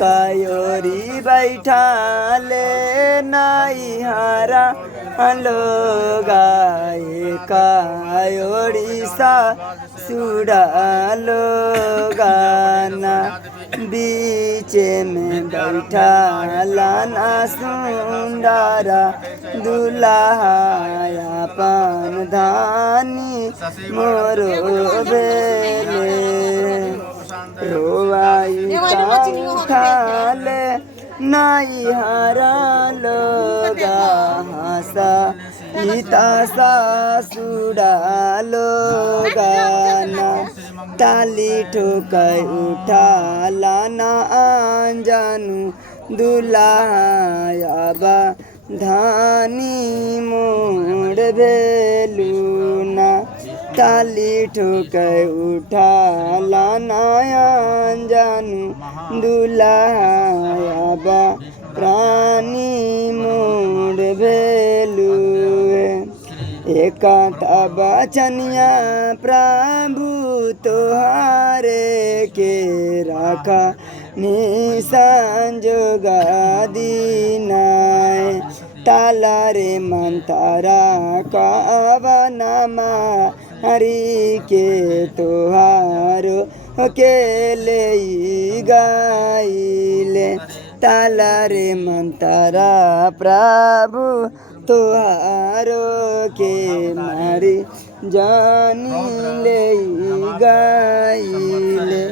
Kaori बैठाले नाई हारा लोगाए Kaori सा सुडालो गाना बीचे में बैठा लाना सुंदरा दुल्हाया पान धानी मोरो बेले रोवाई का उठाले नाई हारा लोगा हंसा इता सासुडा लोगाना ताली ठोकै उठा लाना आंजानु दुलायाबा धानी मोड़ भेलुना ताली ठोकै उठा लाना आंजानु दुलायाबा प्राणी मोड़ भेलु एकांता बचनिया प्रभु तोहारे के रखा निसंजोगा दीनाय ताला रे मंतारा कावनमा हरि के तोहारो के ले गाइले ताला रे मंतारा प्रभु तोहारो के मारी जानी ले गाइले।